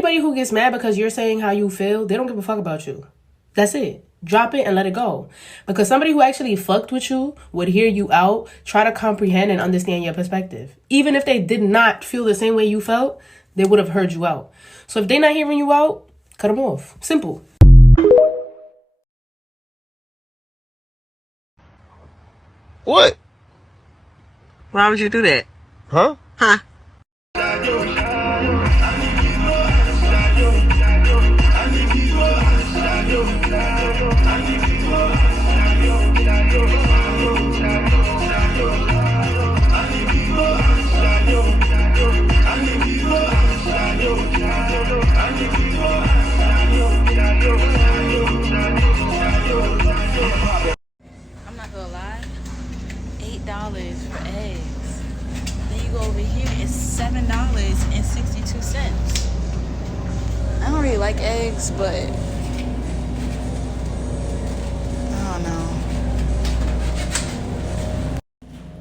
anybody who gets mad because you're saying how you feel, they don't give a fuck about you. That's it. Drop it and let it go. Because somebody who actually fucked with you would hear you out, try to comprehend and understand your perspective. Even if they did not feel the same way you felt, they would have heard you out. So if they're not hearing you out, cut them off. Simple. What? Why would you do that? Huh? Huh? I'm not gonna lie, $8 for eggs. Then you go over here, it's $7.62. I don't really like eggs, but I don't know.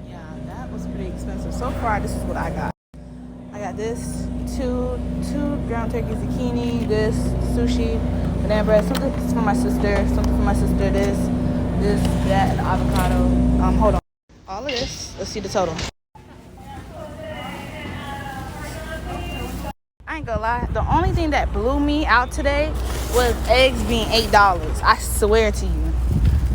Yeah, that was pretty expensive. So far, this is what I got. I got this, two ground turkey zucchini, this sushi, banana bread, something for my sister, this, that, and avocado. Hold on. All of this. Let's see the total. I ain't gonna lie. The only thing that blew me out today was eggs being $8. I swear to you.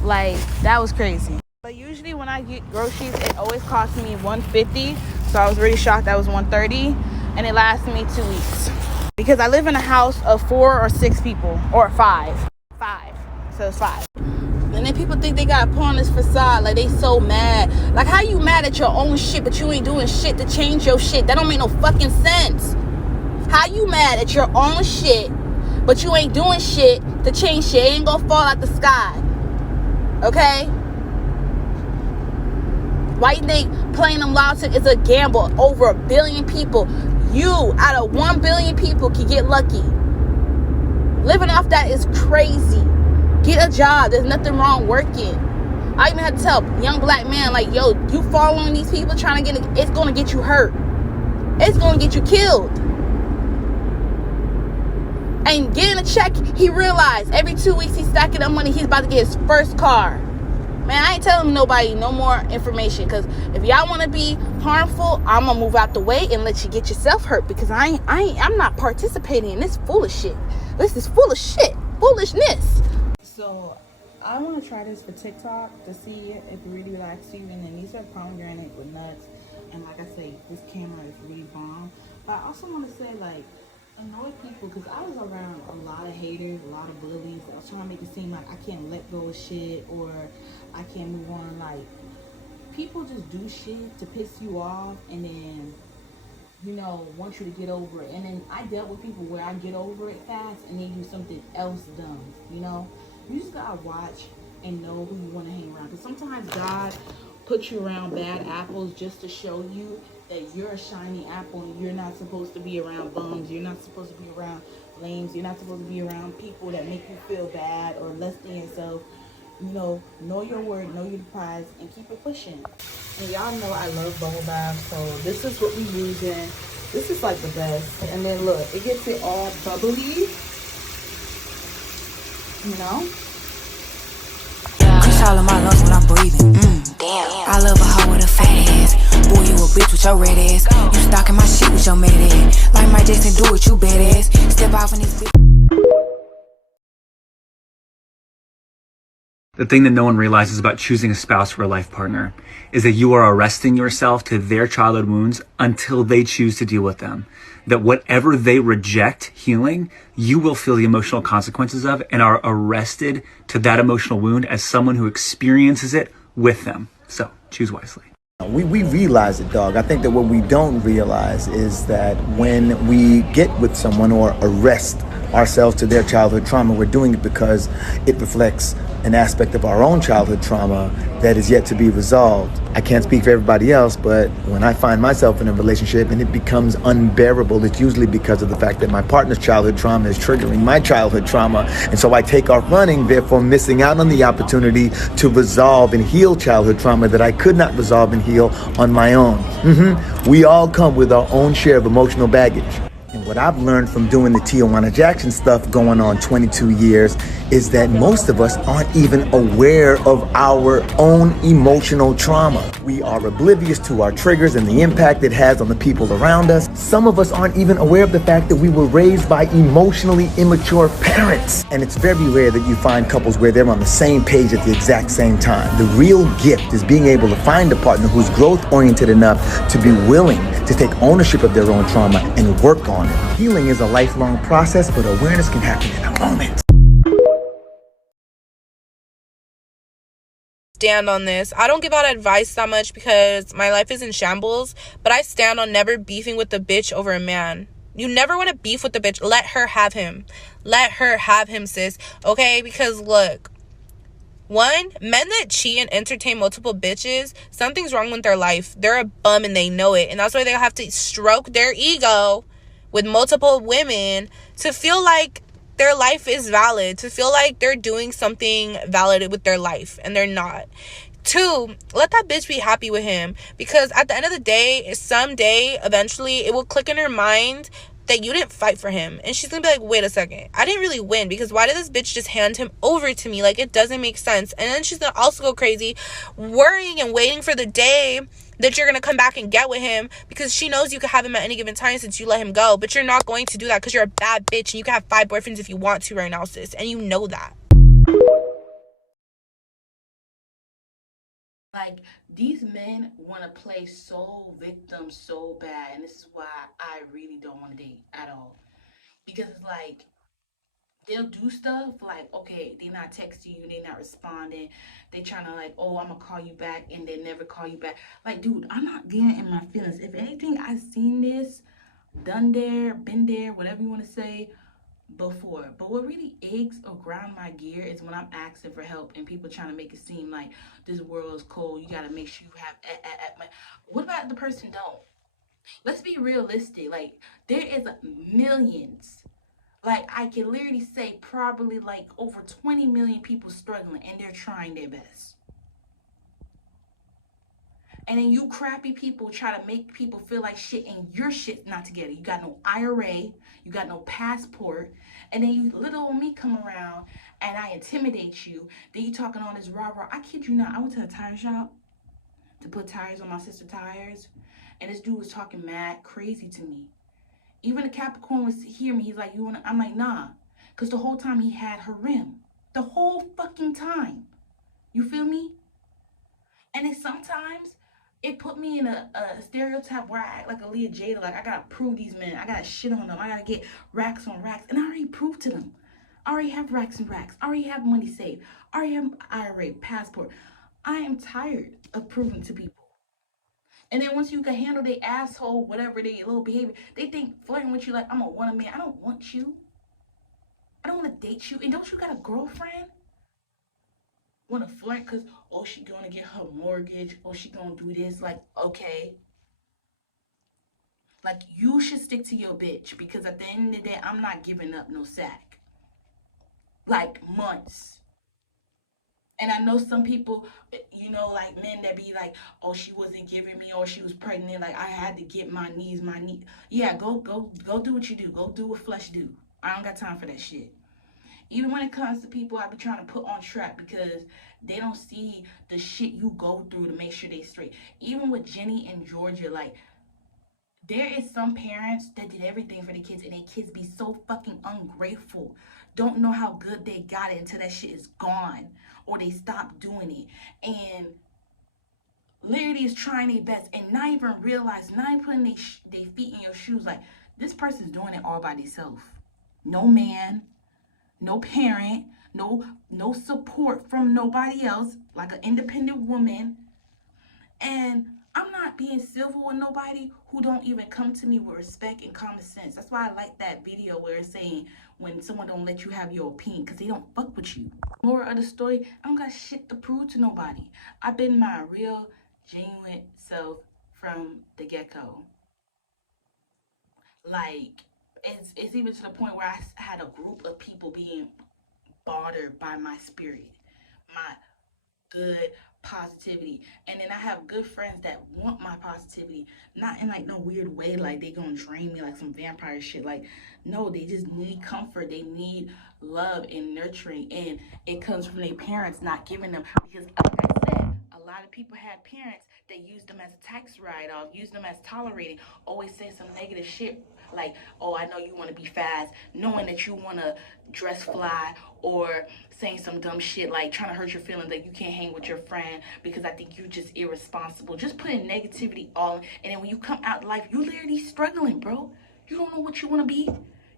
Like, that was crazy. But usually when I get groceries, it always costs me $150. So I was really shocked that was $130. And it lasted me 2 weeks. Because I live in a house of 4 or 6 people. Or 5. 5. So it's 5. And then people think they gotta put on this facade like they so mad. Like, how you mad at your own shit but you ain't doing shit to change your shit? That don't make no fucking sense. How you mad at your own shit but you ain't doing shit to change shit? It ain't gonna fall out the sky. Okay? Why you think playing them lotto is a gamble? Over 1 billion people. You out of 1 billion people can get lucky. Living off that is crazy. Get a job. There's nothing wrong working. I even had to tell young black man, like, yo, you following these people trying to get, it's going to get you hurt. It's going to get you killed. And getting a check, he realized every 2 weeks he's stacking up money. He's about to get his first car. Man, I ain't telling nobody no more information. Because if y'all want to be harmful, I'm going to move out the way and let you get yourself hurt. Because I'm not participating in this foolish shit. This is full of shit. Foolishness. So I want to try this for TikTok to see if it really relaxes you. And then these are pomegranate with nuts. And like I say, this camera is really bomb. But I also want to say, like, annoy people, because I was around a lot of haters, a lot of bullies. I was trying to make it seem like I can't let go of shit or I can't move on. Like, people just do shit to piss you off and then, you know, want you to get over it. And then I dealt with people where I get over it fast and they do something else dumb, you know? You just gotta watch and know who you want to hang around. Because sometimes God puts you around bad apples just to show you that you're a shiny apple and you're not supposed to be around bums. You're not supposed to be around lames. You're not supposed to be around people that make you feel bad or less than yourself. You know your word, know your prize, and keep it pushing. And y'all know I love bubble baths, so this is what we using. This is like the best. And then look, it gets it all bubbly. You know? Crush all of my lungs when I'm breathing. Damn. I love a hoe with a fat ass. Boy, you a bitch with your red ass. You stalking my shit with your mad ass. Like my Jason, do it, you badass. Step off in this bitch. The thing that no one realizes about choosing a spouse or a life partner is that you are arresting yourself to their childhood wounds until they choose to deal with them. That whatever they reject healing, you will feel the emotional consequences of and are arrested to that emotional wound as someone who experiences it with them. So choose wisely. We realize it, dog. I think that what we don't realize is that when we get with someone or arrest ourselves to their childhood trauma, we're doing it because it reflects an aspect of our own childhood trauma that is yet to be resolved. I can't speak for everybody else, but when I find myself in a relationship and it becomes unbearable, it's usually because of the fact that my partner's childhood trauma is triggering my childhood trauma. And so I take off running, therefore missing out on the opportunity to resolve and heal childhood trauma that I could not resolve and heal on my own. We all come with our own share of emotional baggage. And What I've learned from doing the Tijuana Jackson stuff going on 22 years is that most of us aren't even aware of our own emotional trauma. We are oblivious to our triggers and the impact it has on the people around us. Some of us aren't even aware of the fact that we were raised by emotionally immature parents. And it's very rare that you find couples where they're on the same page at the exact same time. The real gift is being able to find a partner who's growth-oriented enough to be willing to take ownership of their own trauma and work on it. Healing is a lifelong process, but awareness can happen in a moment. Stand on this. I don't give out advice that much because my life is in shambles, but I stand on never beefing with the bitch over a man. You never want to beef with the bitch. Let her have him. Let her have him, sis. Okay? Because look, one, men that cheat and entertain multiple bitches, something's wrong with their life. They're a bum and they know it. And that's why they have to stroke their ego with multiple women to feel like their life is valid, to feel like they're doing something valid with their life, and they're not. Two, let that bitch be happy with him, because at the end of the day, someday, eventually, it will click in her mind that you didn't fight for him, and she's gonna be like, wait a second, I didn't really win, because why did this bitch just hand him over to me? Like, it doesn't make sense. And then she's gonna also go crazy worrying and waiting for the day that you're gonna come back and get with him, because she knows you can have him at any given time since you let him go. But you're not going to do that because you're a bad bitch, and you can have 5 boyfriends if you want to right now, sis, and you know that. Like, these men want to play soul victim so bad, and this is why I really don't want to date at all. Because it's like, they'll do stuff like, okay, they not texting you, they not responding, they trying to like, oh, I'm gonna call you back, and they never call you back. Like, dude, I'm not getting in my feelings. If anything, I've seen this, done there, been there, whatever you want to say, before. But what really eggs or grind my gear is when I'm asking for help and people trying to make it seem like this world is cold, you gotta make sure you have what about the person don't? Let's be realistic. Like, there is millions. Like, I can literally say probably like over 20 million people struggling, and they're trying their best. And then you crappy people try to make people feel like shit, and your shit's not together. You got no IRA, you got no passport, and then you little old me come around and I intimidate you. Then you talking on this rah-rah. I kid you not, I went to a tire shop to put tires on my sister's tires, and this dude was talking mad crazy to me. Even the Capricorn was hear me. He's like, you wanna? I'm like, nah. Because the whole time he had her rim. The whole fucking time. You feel me? And then sometimes it put me in a stereotype where I act like a Leah Jada. Like, I gotta prove these men. I gotta shit on them. I gotta get racks on racks. And I already proved to them. I already have racks and racks. I already have money saved. I already have IRA, passport. I am tired of proving to people. And then once you can handle their asshole, whatever they little behavior, they think flirting with you like, I'm a want a man. I don't want you. I don't want to date you. And don't you got a girlfriend? Want to flirt because, oh, she going to get her mortgage. Oh, she going to do this. Like, okay. Like, you should stick to your bitch, because at the end of the day, I'm not giving up no sack. Like, months. And I know some people, you know, like men that be like, oh, she wasn't giving me, or she was pregnant. Like, I had to get my knees. Yeah, go do what you do. Go do what flesh do. I don't got time for that shit. Even when it comes to people I be trying to put on track, because they don't see the shit you go through to make sure they straight. Even with Jenny and Georgia, like, there is some parents that did everything for the kids, and their kids be so fucking ungrateful. Don't know how good they got it until that shit is gone, or they stop doing it. And literally is trying their best and not even realize, not even putting their feet in your shoes. Like, this person's doing it all by themselves. No man, no parent, no support from nobody else, like an independent woman. And I'm not being civil with nobody who don't even come to me with respect and common sense. That's why I like that video where it's saying when someone don't let you have your opinion, because they don't fuck with you. Moral of the story, I don't got shit to prove to nobody. I've been my real, genuine self from the get-go. Like, it's even to the point where I had a group of people being bothered by my spirit. My good, positivity. And then I have good friends that want my positivity, not in like no weird way, like they gonna drain me like some vampire shit. Like, no, they just need comfort. They need love and nurturing. And it comes from their parents not giving them, because like I said, a lot of people had parents that used them as a tax write-off, used them as tolerating, always say some negative shit like, oh, I know you want to be fast, knowing that you want to dress fly, or saying some dumb shit like trying to hurt your feelings, like you can't hang with your friend because I think you just irresponsible. Just putting negativity all in. And then when you come out in life, you literally struggling, bro. You don't know what you want to be.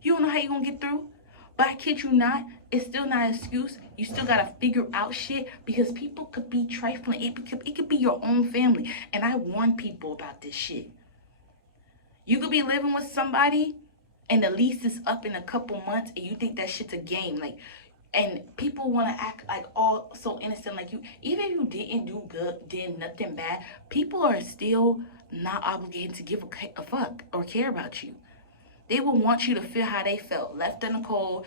You don't know how you're going to get through. But I kid you not, it's still not an excuse. You still gotta figure out shit, because people could be trifling. It could be your own family. And I warn people about this shit. You could be living with somebody and the lease is up in a couple months and you think that shit's a game. Like, and people want to act like all so innocent, like you, even if you didn't do good, did nothing bad, people are still not obligated to give a fuck or care about you. They will want you to feel how they felt, left in the cold,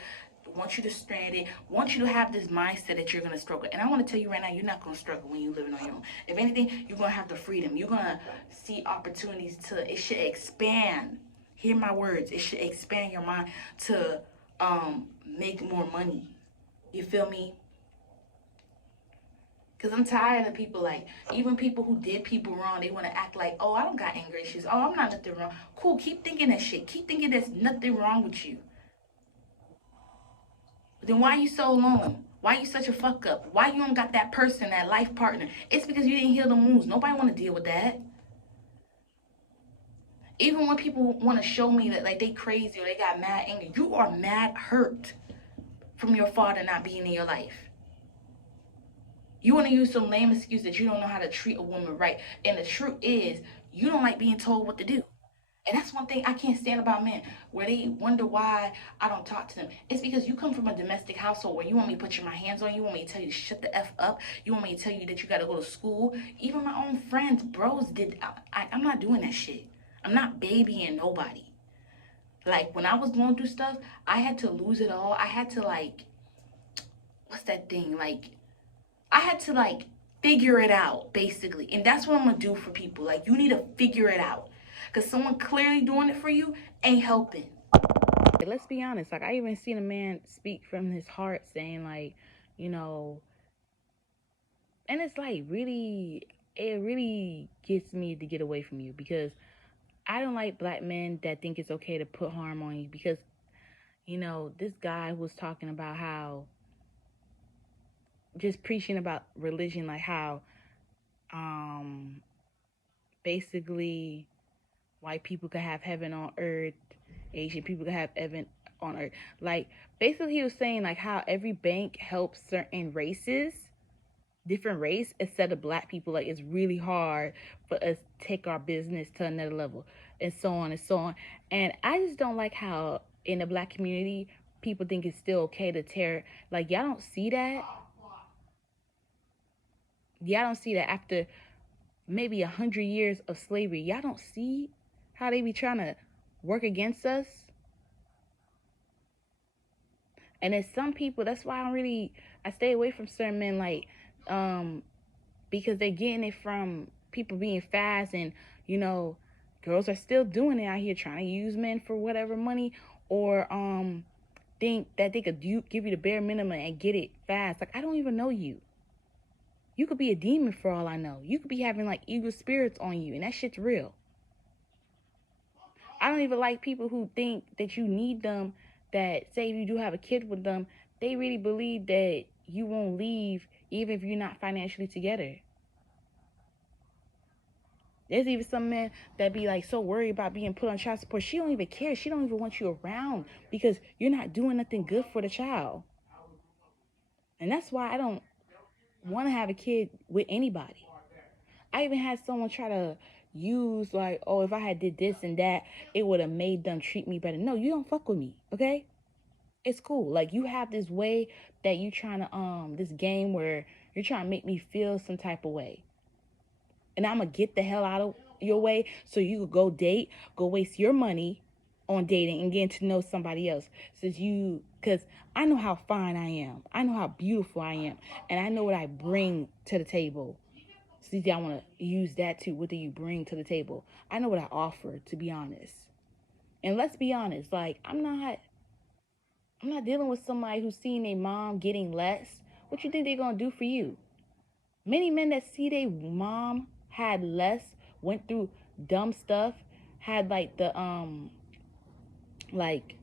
want you to strand it, want you to have this mindset that you're going to struggle. And I want to tell you right now, you're not going to struggle when you're living on your own. If anything, you're going to have the freedom. You're going to see opportunities it should expand. Hear my words. It should expand your mind to make more money. You feel me? Because I'm tired of people, like, even people who did people wrong, they want to act like, oh, I don't got anger issues. Oh, I'm not nothing wrong. Cool, keep thinking that shit. Keep thinking there's nothing wrong with you. Then why you so alone? Why you such a fuck up? Why you don't got that person, that life partner? It's because you didn't heal the wounds. Nobody want to deal with that. Even when people want to show me that like they crazy or they got mad anger, you are mad hurt from your father not being in your life. You want to use some lame excuse that you don't know how to treat a woman right. And the truth is, you don't like being told what to do. And that's one thing I can't stand about men, where they wonder why I don't talk to them. It's because you come from a domestic household where you want me to put my hands on you, you want me to tell you to shut the F up, you want me to tell you that you got to go to school. Even my own friends, bros, I'm not doing that shit. I'm not babying nobody. Like, when I was going through stuff, I had to lose it all. I had to, like, what's that thing? Like, I had to, like, figure it out, basically. And that's what I'm going to do for people. Like, you need to figure it out. Because someone clearly doing it for you ain't helping. Let's be honest. Like, I even seen a man speak from his heart saying, like, you know, and it's like, really, it really gets me to get away from you, because I don't like black men that think it's okay to put harm on you. Because, you know, this guy was talking about how, just preaching about religion, like how basically white people could have heaven on earth, Asian people could have heaven on earth. Like, basically he was saying like how every bank helps certain races, different race, instead of black people. Like, it's really hard for us to take our business to another level, and so on and so on. And I just don't like how in the black community people think it's still okay to tear. Like, y'all don't see that. Y'all don't see that after maybe 100 years of slavery. Y'all don't see how they be trying to work against us. And then some people, that's why I stay away from certain men, like, because they're getting it from people being fast, and, you know, girls are still doing it out here, trying to use men for whatever money, or think that they could give you the bare minimum and get it fast. Like, I don't even know you. You could be a demon for all I know. You could be having like evil spirits on you, and that shit's real. I don't even like people who think that you need them, that say if you do have a kid with them, they really believe that you won't leave even if you're not financially together. There's even some men that be like so worried about being put on child support. She don't even care. She don't even want you around because you're not doing nothing good for the child. And that's why I don't want to have a kid with anybody. I even had someone try to use like, oh, if I had did this and that, it would have made them treat me better. No, you don't fuck with me, okay? It's cool. Like, you have this way that you trying to this game where you're trying to make me feel some type of way, and I'm gonna get the hell out of your way so you could go date, go waste your money on dating and getting to know somebody else. Because I know how fine I am. I know how beautiful I am. And I know what I bring to the table. See, I want to use that too. What do you bring to the table? I know what I offer, to be honest. And let's be honest, like, I'm not dealing with somebody who's seeing their mom getting less. What you think they're going to do for you? Many men that see their mom had less, went through dumb stuff, had like the like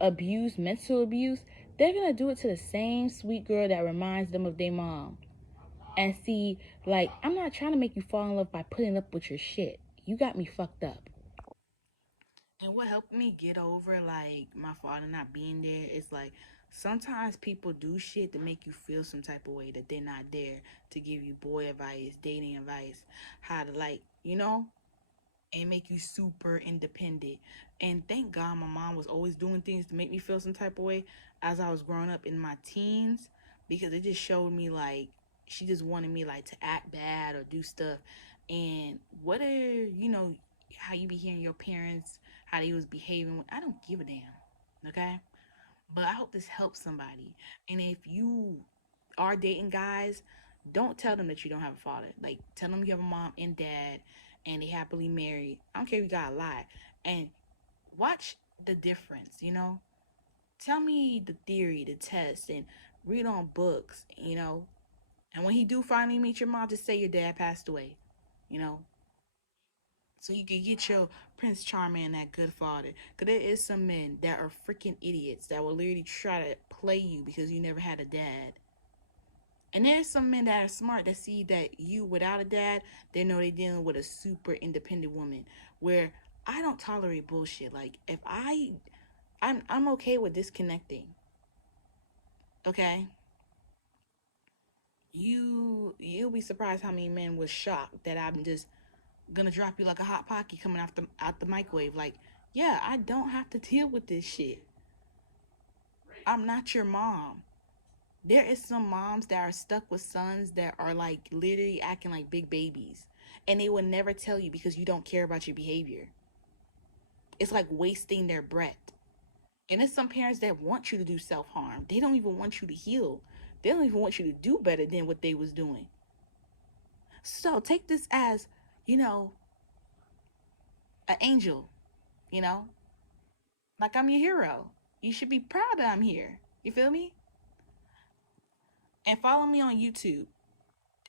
abuse, mental abuse, they're gonna do it to the same sweet girl that reminds them of their mom. And see, like, I'm not trying to make you fall in love by putting up with your shit. You got me fucked up. And what helped me get over, like, my father not being there is, like, sometimes people do shit to make you feel some type of way that they're not there to give you boy advice, dating advice, how to, like, you know, and make you super independent. And thank God my mom was always doing things to make me feel some type of way as I was growing up in my teens, because it just showed me, like, she just wanted me, like, to act bad or do stuff. And what are, you know, how you be hearing your parents, how they was behaving, I don't give a damn, okay? But I hope this helps somebody. And if you are dating guys, don't tell them that you don't have a father. Like, tell them you have a mom and dad and they happily married. I don't care if you got a lie. And watch the difference, you know? Tell me the theory, the test, and read on books, you know? And when he do finally meet your mom, just say your dad passed away, you know? So you can get your Prince Charming, that good father. Because there is some men that are freaking idiots that will literally try to play you because you never had a dad. And there's some men that are smart that see that you without a dad, they know they're dealing with a super independent woman. Where I don't tolerate bullshit. Like, if I'm okay with disconnecting. Okay? You'll be surprised how many men was shocked that I'm just gonna drop you like a hot pocket coming out the microwave. Like, yeah, I don't have to deal with this shit. I'm not your mom. There is some moms that are stuck with sons that are like literally acting like big babies, and they will never tell you because you don't care about your behavior. It's like wasting their breath. And there's some parents that want you to do self-harm. They don't even want you to heal. They don't even want you to do better than what they was doing. So take this as, you know, an angel, you know? Like, I'm your hero. You should be proud that I'm here. You feel me? And follow me on YouTube.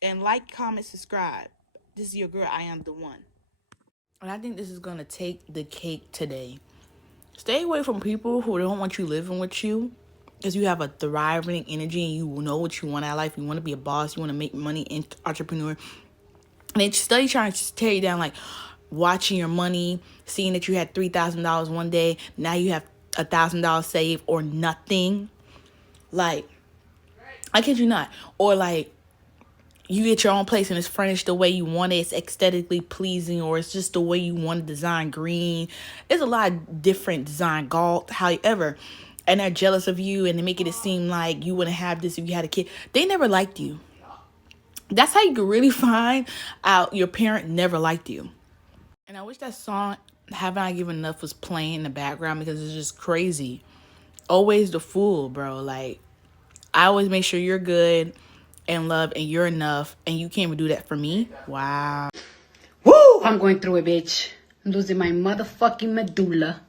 And like, comment, subscribe. This is your girl, Ayanadaone. And I think this is going to take the cake today. Stay away from people who don't want you living with you, because you have a thriving energy and you know what you want out of life. You want to be a boss. You want to make money and entrepreneur. And they study trying to tear you down, like watching your money, seeing that you had $3,000 one day. Now you have $1,000 saved or nothing. Like, I kid you not. Or like, you get your own place and it's furnished the way you want it. It's aesthetically pleasing, or it's just the way you want to design green. There's a lot of different design gold, however. And they're jealous of you and they make it seem like you wouldn't have this if you had a kid. They never liked you. That's how you can really find out your parent never liked you. And I wish that song, Haven't I Given Enough, was playing in the background, because it's just crazy. Always the fool, bro. Like, I always make sure you're good and love and you're enough, and you can't even do that for me. Wow. Woo! I'm going through it, bitch. I'm losing my motherfucking medulla.